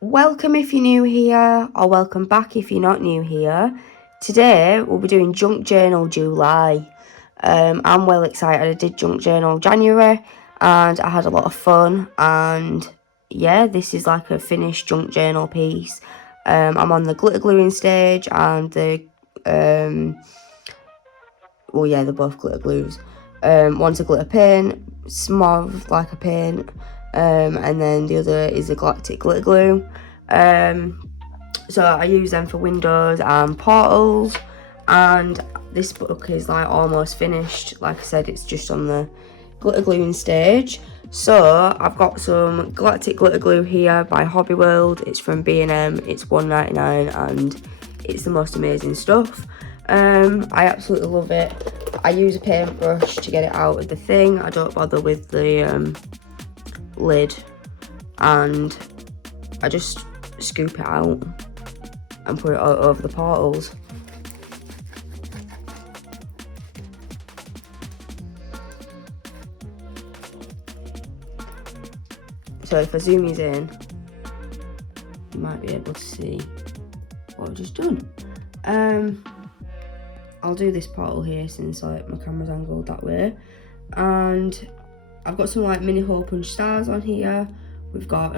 Welcome if you're new here, or welcome back if you're not new here. Today we'll be doing Junk Journal July. I'm well excited. I did Junk Journal January and I had a lot of fun, and yeah, this is like a finished Junk Journal piece. I'm on the glitter gluing stage and they're both glitter glues. One's a glitter paint, small like a paint, and then the other is a galactic glitter glue. So I use them for windows and portals, and this book is like almost finished. Like I said, it's just on the glitter gluing stage. So I've got some galactic glitter glue here by Hobby World. It's from B&M. It's £1.99 and it's the most amazing stuff. I absolutely love it. I use a paintbrush to get it out of the thing. I don't bother with the lid, and I just scoop it out and put it all over the portals. So if I zoom these in, you might be able to see what I've just done. I'll do this portal here since like my camera's angled that way, and I've got some like mini hole punch stars on here. We've got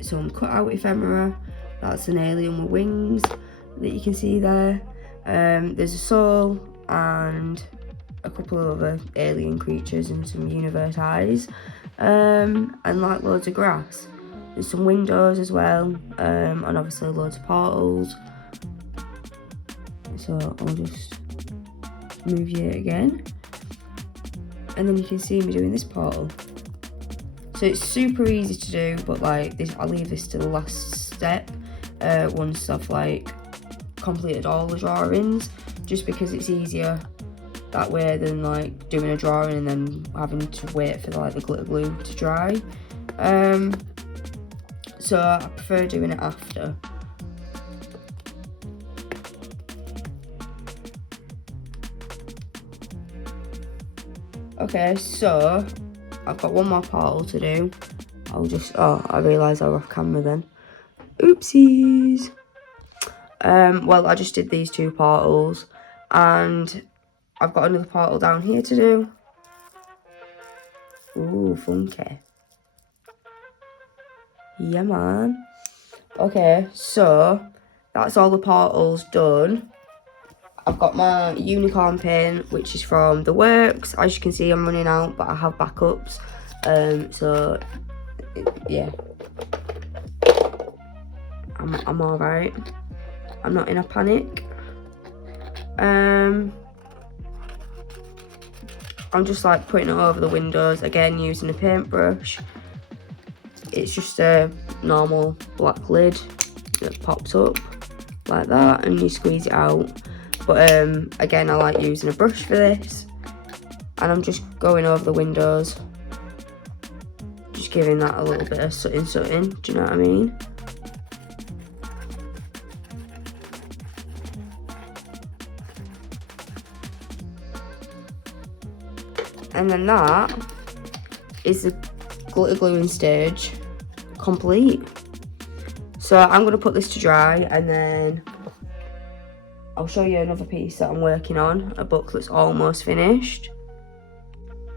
some cut out ephemera. That's an alien with wings that you can see there. There's a soul and a couple of other alien creatures and some universe eyes, and like loads of grass. There's some windows as well, and obviously loads of portals. So I'll just move you again, and then you can see me doing this portal. So it's super easy to do, but like this, I'll leave this to the last step once I've like completed all the drawings, just because it's easier that way than like doing a drawing and then having to wait for like the glitter glue to dry. So I prefer doing it after. Okay, so I've got one more portal to do. I realised I was off camera then. Oopsies. Well, I just did these two portals, and I've got another portal down here to do. Ooh, funky. Yeah, man. Okay, so that's all the portals done. I've got my unicorn paint, which is from The Works. As you can see, I'm running out, but I have backups. So yeah, I'm all right. I'm not in a panic. I'm just like putting it over the windows again using a paintbrush. It's just a normal black lid that pops up like that, and you squeeze it out. But again, I like using a brush for this, and I'm just going over the windows, just giving that a little bit of sooting, do you know what I mean? And then that is the glitter gluing stage complete. So I'm going to put this to dry, and then I'll show you another piece that I'm working on, a book that's almost finished.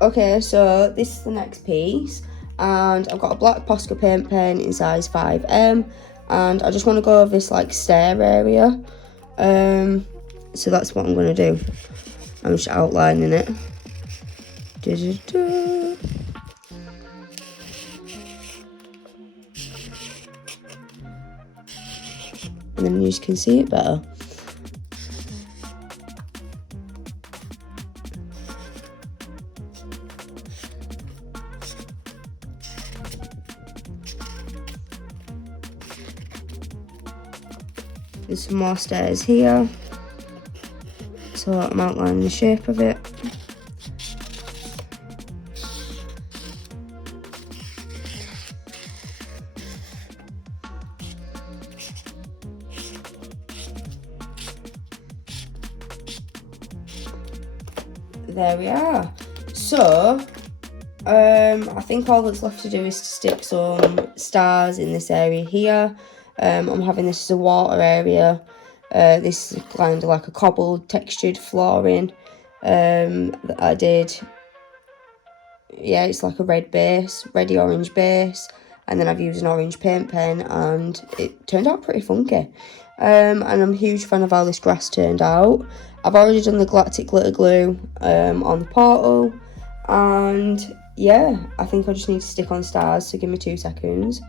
Okay, so this is the next piece, and I've got a black Posca paint pen in size 5M, and I just want to go over this like stair area. So that's what I'm going to do. I'm just outlining it. And then you just can see it better. There's some more stairs here, so I'm outlining the shape of it. There we are. So I think all that's left to do is to stick some stars in this area here. I'm having this as a water area. This is kind of like a cobbled textured flooring that I did. Yeah, it's like a red base, reddy orange base, and then I've used an orange paint pen, and it turned out pretty funky. And I'm a huge fan of how this grass turned out. I've already done the galactic glitter glue on the portal, and yeah, I think I just need to stick on stars, so give me 2 seconds.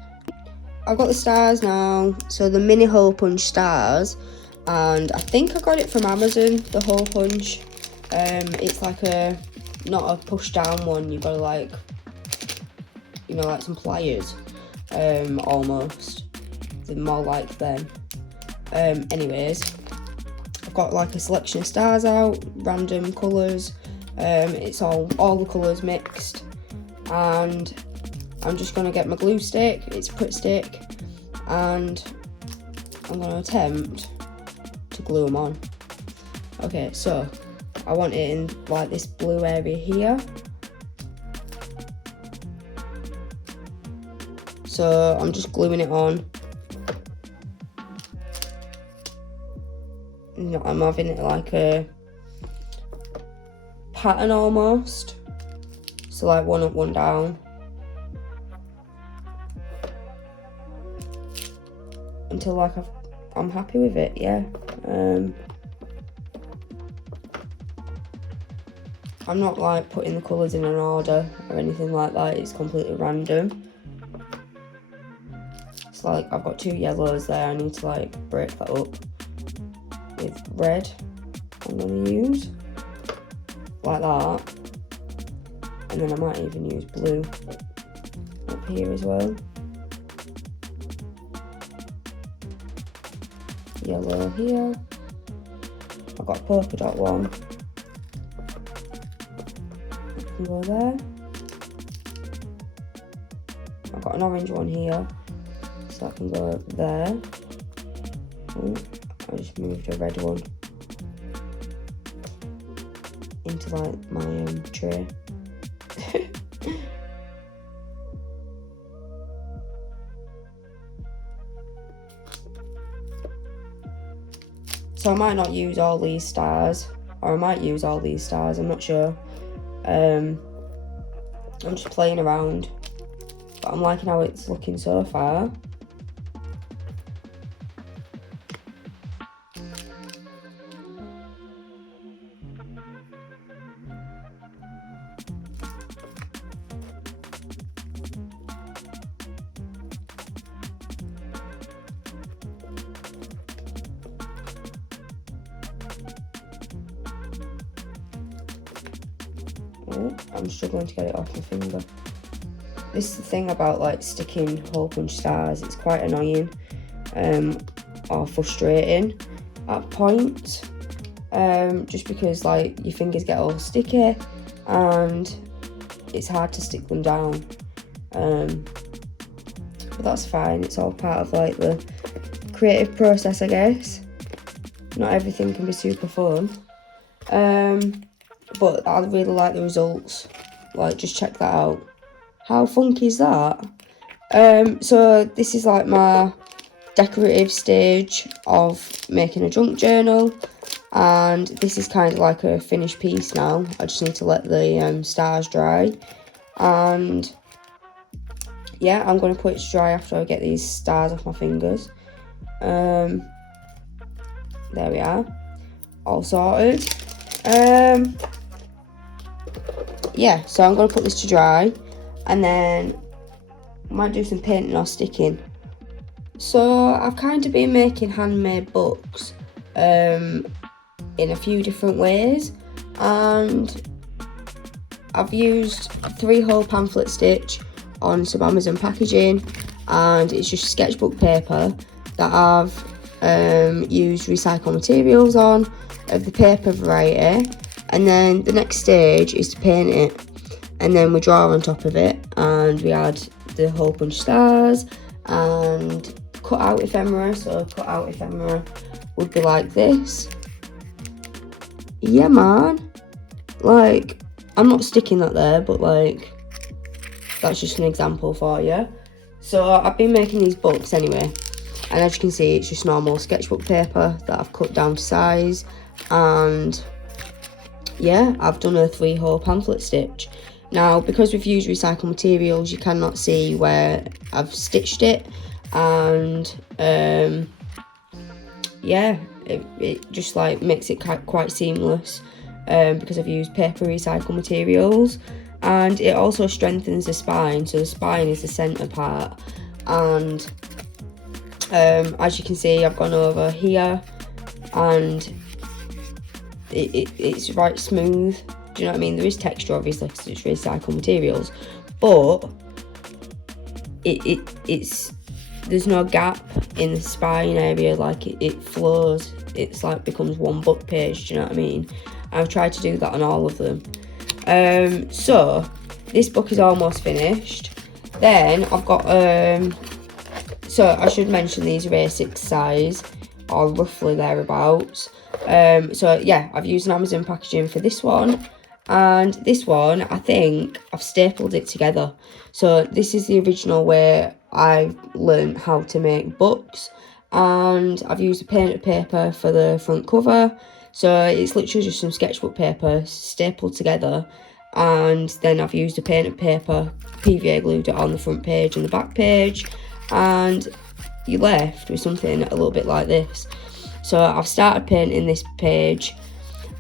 I've got the stars now, so the mini hole punch stars, and I think I got it from Amazon, the hole punch. It's like not a push down one, you've got to like, you know, like some pliers, almost. They're more like them. Anyways, I've got like a selection of stars out, random colours. It's all the colours mixed, and I'm just going to get my glue stick, it's a Pritt stick, and I'm going to attempt to glue them on. Okay, so I want it in like this blue area here. So I'm just gluing it on. I'm having it like a pattern almost. So like one up, one down. Until like I'm happy with it, yeah. I'm not like putting the colours in an order or anything like that, it's completely random. It's like I've got 2 yellows there, I need to like break that up with red. I'm gonna use like that, and then I might even use blue up here as well. Yellow here. I've got a polka dot one. I can go there. I've got an orange one here, so I can go there. Oh, I just moved a red one into like my tray. So I might not use all these stars, or I might use all these stars, I'm not sure. I'm just playing around, but I'm liking how it's looking so far. Oh, I'm struggling to get it off my finger. This is the thing about like sticking hole punch stars, it's quite annoying or frustrating at points, just because like your fingers get all sticky and it's hard to stick them down, but that's fine, it's all part of like the creative process, I guess. Not everything can be super fun, but I really like the results. Like, just check that out. How funky is that? So this is like my decorative stage of making a junk journal, and this is kind of like a finished piece now. I just need to let the stars dry, and yeah, I'm going to put it to dry after I get these stars off my fingers. There we are, all sorted. Yeah, so I'm going to put this to dry, and then I might do some painting or sticking. So I've kind of been making handmade books in a few different ways, and I've used 3-hole pamphlet stitch on some Amazon packaging, and it's just sketchbook paper that I've used recycled materials on of the paper variety. And then the next stage is to paint it, and then we draw on top of it, and we add the hole punch stars and cut out ephemera. So cut out ephemera would be like this. Yeah, man. Like, I'm not sticking that there, but like, that's just an example for you. So I've been making these books anyway, and as you can see, it's just normal sketchbook paper that I've cut down to size, and yeah, I've done a 3-hole pamphlet stitch. Now, because we've used recycled materials, you cannot see where I've stitched it, and yeah, it just like makes it quite seamless, because I've used paper recycled materials, and it also strengthens the spine. So the spine is the centre part, and as you can see, I've gone over here, and it's right smooth. Do you know what I mean? There is texture, obviously, because it's recycled materials, but it's there's no gap in the spine area. Like it flows. It's like becomes one book page. Do you know what I mean? I've tried to do that on all of them. So this book is almost finished. Then I've got so I should mention these are A6 size, or roughly thereabouts. So yeah, I've used an Amazon packaging for this one, and this one I think I've stapled it together. So this is the original way I learned how to make books, and I've used a painted paper for the front cover. So it's literally just some sketchbook paper stapled together, and then I've used a painted paper, PVA glued it on the front page and the back page, and you're left with something a little bit like this. So I've started painting this page.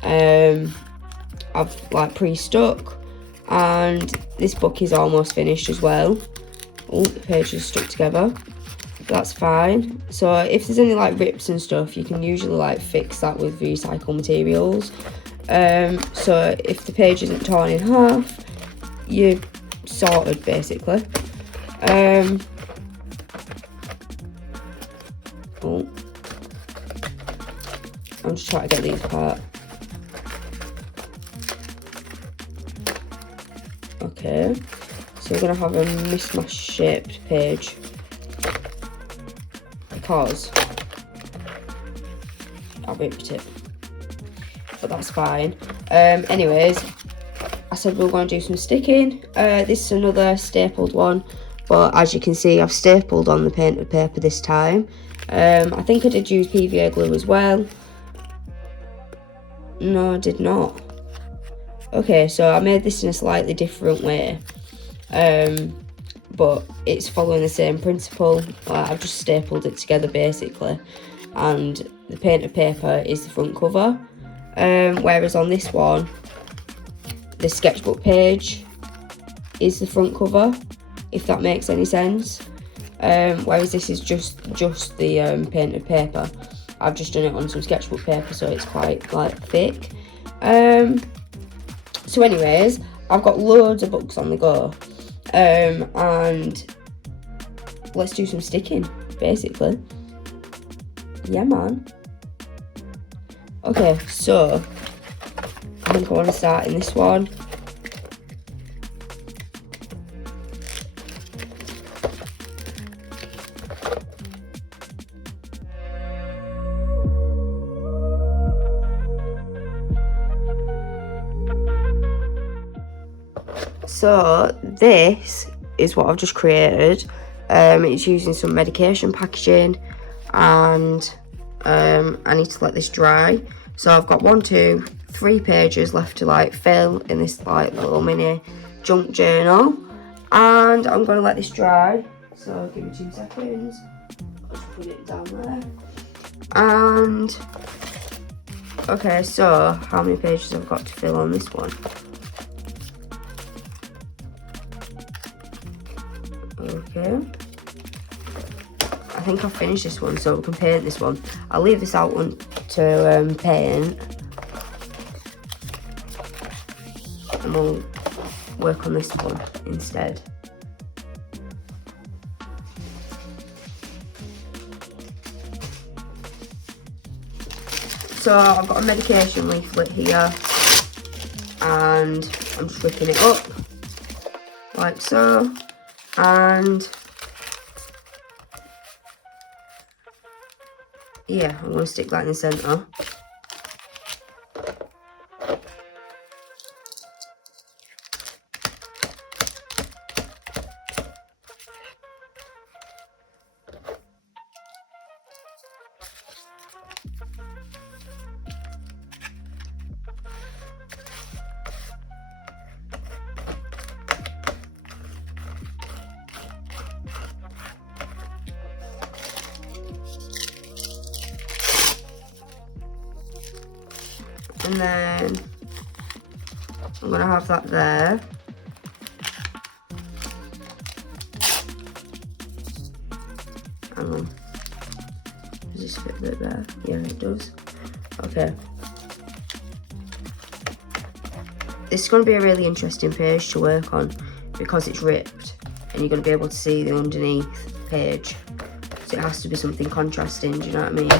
I've like pre-stuck, and this book is almost finished as well. Oh, the page is stuck together. That's fine. So if there's any like rips and stuff, you can usually like fix that with recycled materials. So if the page isn't torn in half, you're sorted basically. Oh, I'm just trying to get these apart. Okay, so we're gonna have a mismatched shaped page because I ripped it, but that's fine. Anyways, I said we were going to do some sticking. This is another stapled one, but as you can see, I've stapled on the painted paper this time. I think I did use PVA glue as well. No, I did not. Okay, so I made this in a slightly different way, but it's following the same principle. I've just stapled it together basically, and the painted paper is the front cover, whereas on this one, the sketchbook page is the front cover, if that makes any sense. Whereas this is just the painted paper. I've just done it on some sketchbook paper, so it's quite like thick. So anyways, I've got loads of books on the go, and let's do some sticking basically. Yeah man. Okay, so I think I want to start in this one. So this is what I've just created. It's using some medication packaging, and I need to let this dry. So I've got 1, 2, 3 pages left to like fill in this like little mini junk journal, and I'm going to let this dry. So give me 2 seconds. I'll just put it down there. And okay, so how many pages I've got to fill on this one? Okay, I think I've finished this one, so we can paint this one. I'll leave this out one to paint, and we'll work on this one instead. So I've got a medication leaflet here, and I'm just ripping it up like so. And yeah, I'm going to stick that in the centre. And then I'm gonna have that there. Hang on. Does this fit a bit there? Yeah, it does. Okay. This is going to be a really interesting page to work on because it's ripped and you're going to be able to see the underneath page. So it has to be something contrasting, do you know what I mean?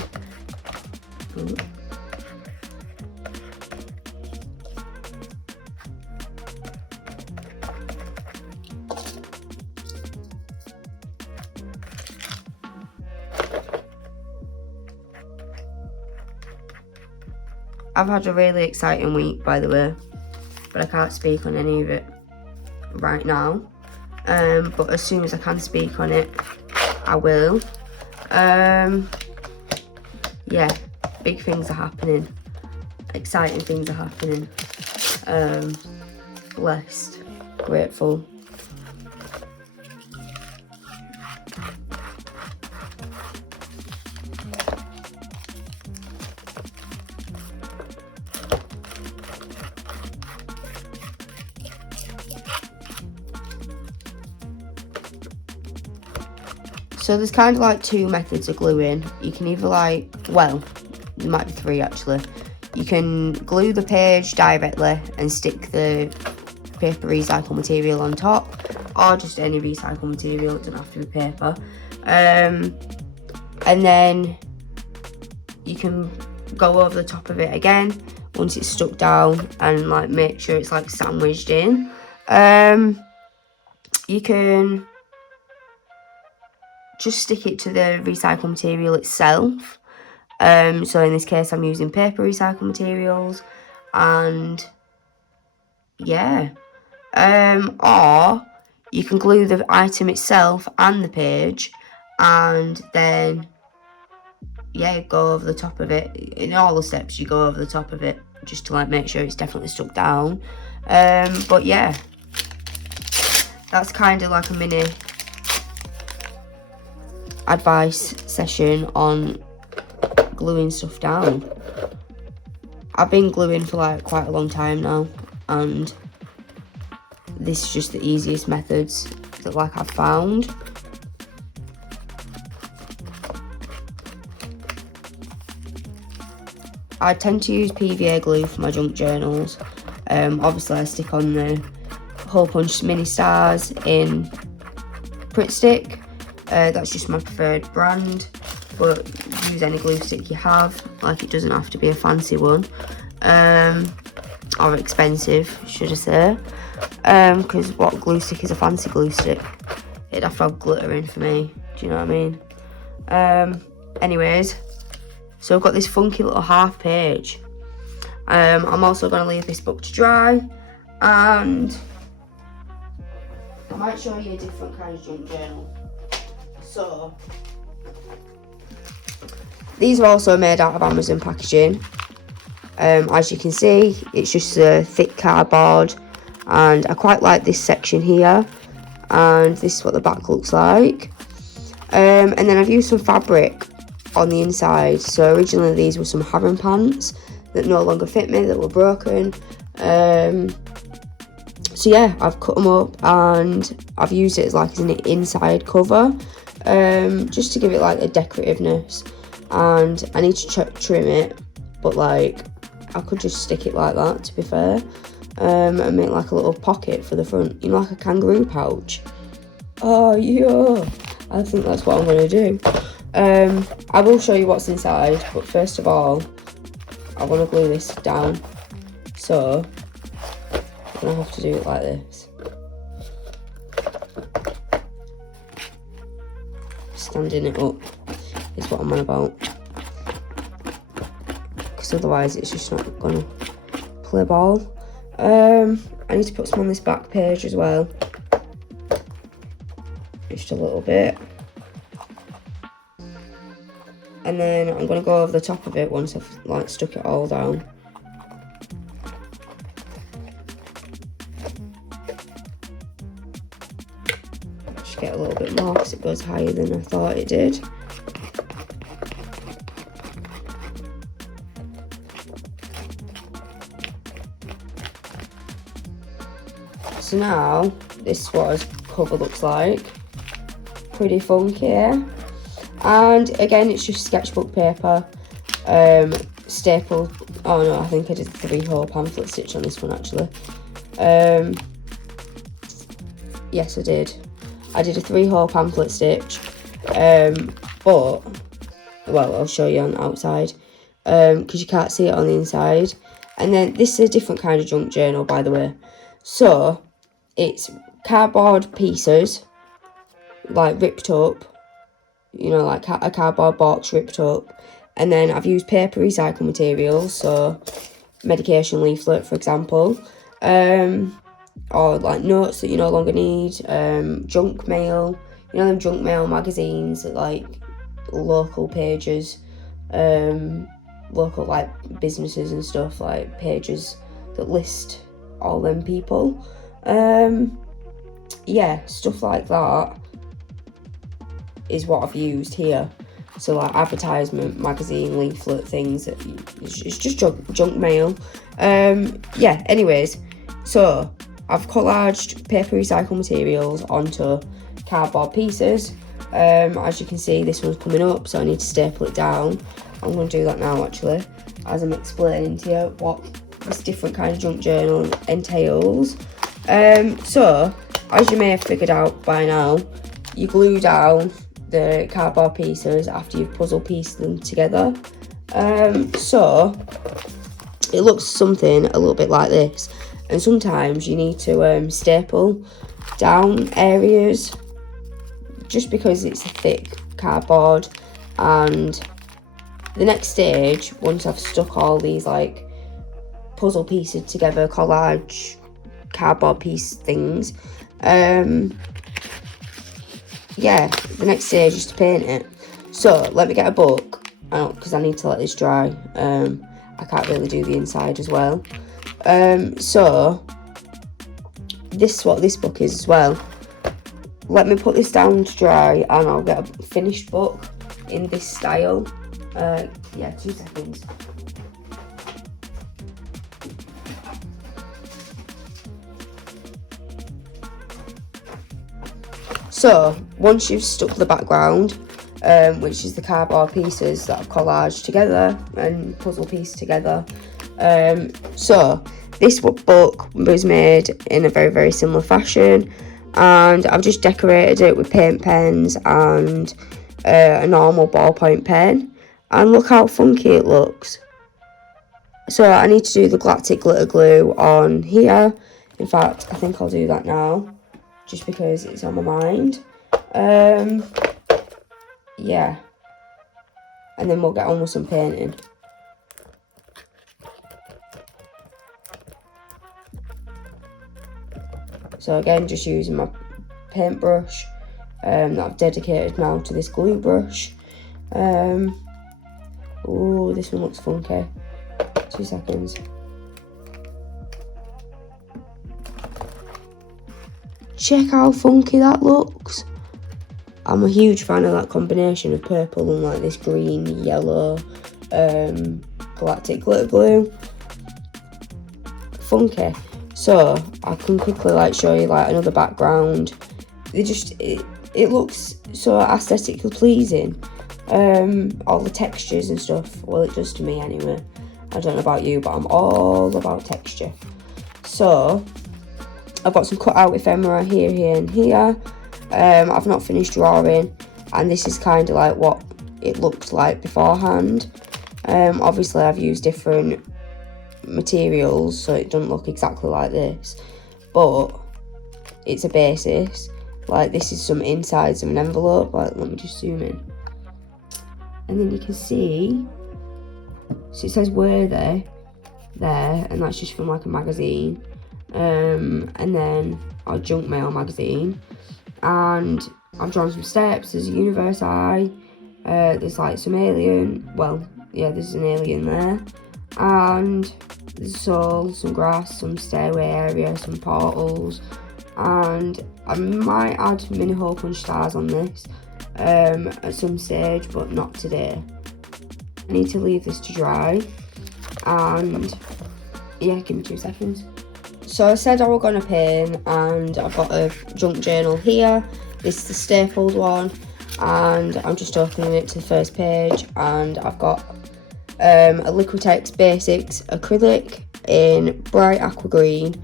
I've had a really exciting week, by the way, but I can't speak on any of it right now. But as soon as I can speak on it, I will. Yeah, big things are happening. Exciting things are happening. Blessed, grateful. So there's kind of like two methods of gluing. You can either like, well, there might be three actually. You can glue the page directly and stick the paper recycled material on top, or just any recycled material, it doesn't have to be paper. And then you can go over the top of it again once it's stuck down and like make sure it's like sandwiched in. You can just stick it to the recycled material itself. So in this case I'm using paper recycled materials, and yeah. Or you can glue the item itself and the page and then yeah, go over the top of it. In all the steps you go over the top of it just to like make sure it's definitely stuck down. But yeah, that's kind of like a mini advice session on gluing stuff down. I've been gluing for like quite a long time now, and this is just the easiest methods that like I've found. I tend to use PVA glue for my junk journals. Obviously I stick on the Hole Punch mini stars in Pritt Stick. That's just my preferred brand, but use any glue stick you have. Like, it doesn't have to be a fancy one, or expensive, should I say, because what glue stick is a fancy glue stick? It'd have to have glitter in for me, do you know what I mean? Anyways, so I've got this funky little half page. I'm also going to leave this book to dry, and I might show you a different kind of junk journal. So, these are also made out of Amazon packaging. As you can see, it's just a thick cardboard, and I quite like this section here, and this is what the back looks like. And then I've used some fabric on the inside. So originally these were some Harem pants that no longer fit me, that were broken. So yeah, I've cut them up and I've used it as like an inside cover, just to give it like a decorativeness. And I need to trim it, but like I could just stick it like that, to be fair, and make like a little pocket for the front, you know, like a kangaroo pouch. Oh yeah, I think that's what I'm gonna do. I will show you what's inside, but first of all I want to glue this down, so I'm gonna have to do it like this. Standing it up is what I'm on about, because otherwise it's just not gonna play ball. I need to put some on this back page as well, just a little bit, and then I'm gonna go over the top of it once I've like stuck it all down. Just get a little bit more because it goes higher than I thought it did. So now, this is what his cover looks like. Pretty funky, eh? And again, it's just sketchbook paper, stapled. Oh no, I think I did 3-hole pamphlet stitch on this one actually. Yes, I did. I did a 3-hole pamphlet stitch, but, well, I'll show you on the outside, because you can't see it on the inside. And then this is a different kind of junk journal, by the way. So, it's cardboard pieces, like ripped up, you know, like a cardboard box ripped up. And then I've used paper recycled materials, so medication leaflet, for example, or like notes that you no longer need, junk mail, you know, them junk mail magazines that like local pages, local like businesses and stuff, like pages that list all them people, yeah, stuff like that is what I've used here. So like advertisement, magazine, leaflet, things that it's just junk mail. Yeah, anyways, so I've collaged paper recycled materials onto cardboard pieces. As you can see, this one's coming up, so I need to staple it down. I'm going to do that now actually, as I'm explaining to you what this different kind of junk journal entails. So, as you may have figured out by now, you glue down the cardboard pieces after you've puzzle pieced them together. So, it looks something a little bit like this. And sometimes you need to staple down areas just because it's a thick cardboard. And the next stage, once I've stuck all these like puzzle pieces together, collage, cardboard piece things, yeah, the next stage is to paint it. So let me get a book, because I need to let this dry. I can't really do the inside as well. So this is what this book is as well. Let me put this down to dry and I'll get a finished book in this style. Yeah, 2 seconds. So, once you've stuck the background, which is the cardboard pieces that I've collaged together and puzzle pieced together. So, this book was made in a very, very similar fashion, and I've just decorated it with paint pens and a normal ballpoint pen, and look how funky it looks. So, I need to do the galactic glitter glue on here. In fact, I think I'll do that now, just because it's on my mind. Yeah, and then we'll get on with some painting. So again, just using my paintbrush that I've dedicated now to this glue brush. Oh, this one looks funky. 2 seconds. Check how funky that looks. I'm a huge fan of that combination of purple and like this green, yellow, galactic glitter glue. Funky. So I can quickly like show you like another background. It looks so aesthetically pleasing. All the textures and stuff. Well, it does to me anyway. I don't know about you, but I'm all about texture. So I've got some cut out ephemera here, here and here. I've not finished drawing, and this is kind of like what it looked like beforehand. Obviously I've used different materials, so it doesn't look exactly like this, but it's a basis. Like this is some insides of an envelope. Like, let me just zoom in, and then you can see, so it says Worthy there, and that's just from like a magazine, and then our junk mail magazine. And I've drawn some steps. There's a universe eye, there's like some alien, well yeah, there's an alien there, and there's a soul, some grass, some stairway area, some portals, and I might add mini hole punch stars on this at some stage, but not today. I need to leave this to dry, and yeah, give me 2 seconds. So I said I was going to paint, and I've got a junk journal here. This is the stapled one, and I'm just opening it to the first page, and I've got a Liquitex Basics acrylic in bright aqua green,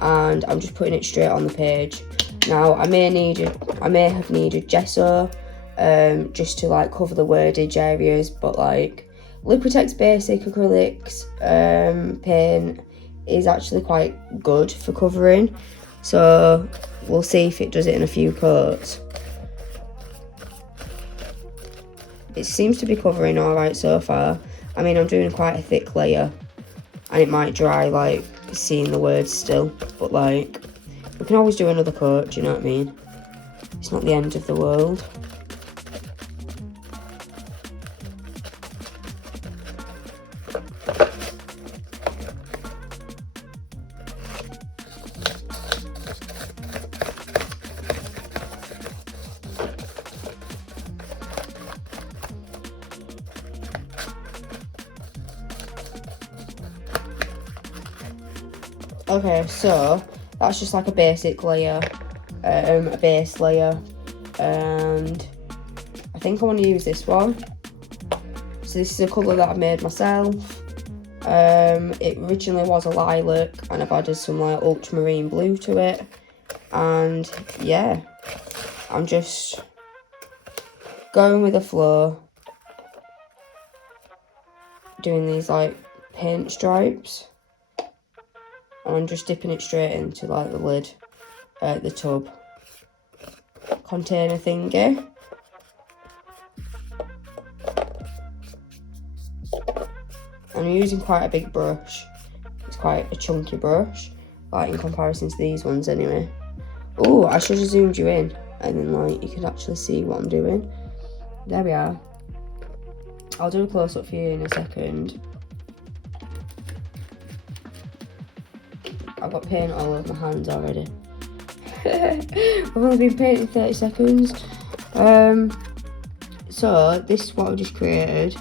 and I'm just putting it straight on the page. Now I may have needed gesso just to like cover the wordage areas, but like Liquitex Basic acrylics paint is actually quite good for covering, so we'll see if it does it in a few coats. It seems to be covering alright so far. I mean, I'm doing quite a thick layer, and it might dry like seeing the words still, but like we can always do another coat, do you know what I mean? It's not the end of the world. Okay, so that's just like a basic layer, a base layer, and I think I want to use this one. So this is a colour that I made myself. It originally was a lilac, and I've added some like ultramarine blue to it, and yeah, I'm just going with the flow, doing these like paint stripes. And I'm just dipping it straight into like the lid, the tub container thingy. I'm using quite a big brush. It's quite a chunky brush, like in comparison to these ones anyway. Oh, I should have zoomed you in, and then like you could actually see what I'm doing. There we are. I'll do a close-up for you in a second. I've got paint all over my hands already. I've only been painting 30 seconds. So this is what I just created,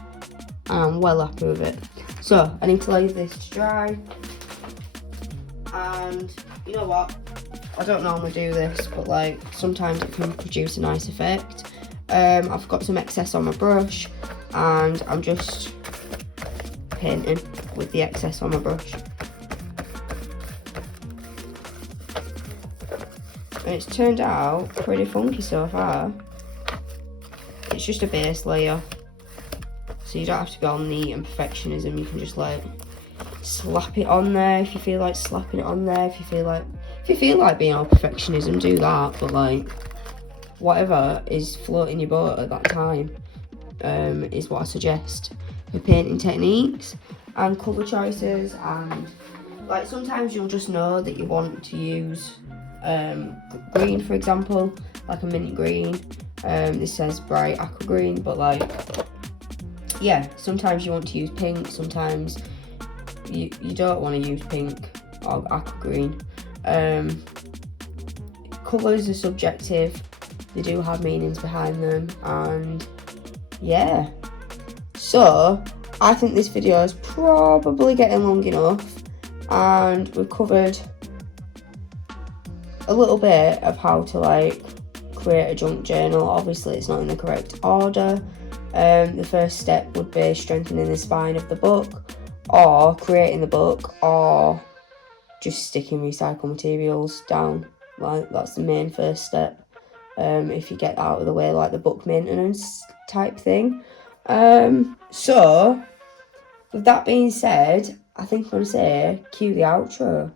and I'm well happy with it. So I need to leave this to dry, and you know what? I don't normally do this, but like sometimes it can produce a nice effect. I've got some excess on my brush, and I'm just painting with the excess on my brush. And it's turned out pretty funky so far. It's just a base layer, so you don't have to go on neat and perfectionism. You can just like slap it on there if you feel like slapping it on there. If you feel like being all perfectionism, do that. But like whatever is floating your boat at that time is what I suggest for painting techniques and colour choices. And like sometimes you'll just know that you want to use green, for example, like a mint green. This says bright aqua green, but like yeah, sometimes you want to use pink, sometimes you don't want to use pink or aqua green. Colours are subjective, they do have meanings behind them, and yeah, so I think this video is probably getting long enough, and we've covered a little bit of how to like create a junk journal. Obviously it's not in the correct order. The first step would be strengthening the spine of the book, or creating the book, or just sticking recycled materials down. Like that's the main first step. If you get that out of the way, like the book maintenance type thing. So with that being said, I think I'm gonna say cue the outro.